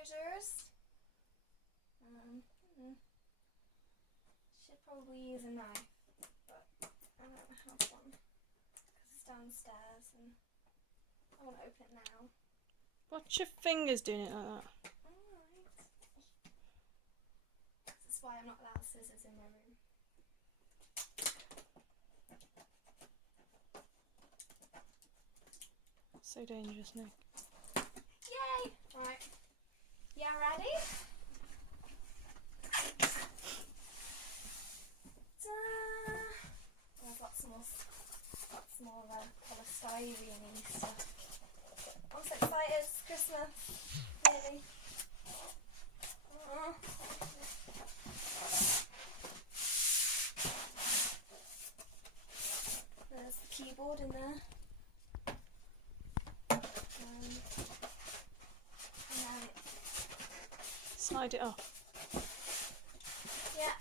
scissors. Should probably use a knife, but I don't have one because it's downstairs and I want to open it now. What's your fingers doing it like that? Alright. This is why I'm not allowed scissors in my room. So dangerous, Nick. Yay! Right. Yeah, ready? Ta-da! Oh, I've got some more polystyrene stuff. I'm so excited, it's Christmas. Really. Oh. There's the keyboard in there. And then Slide it off. yeah.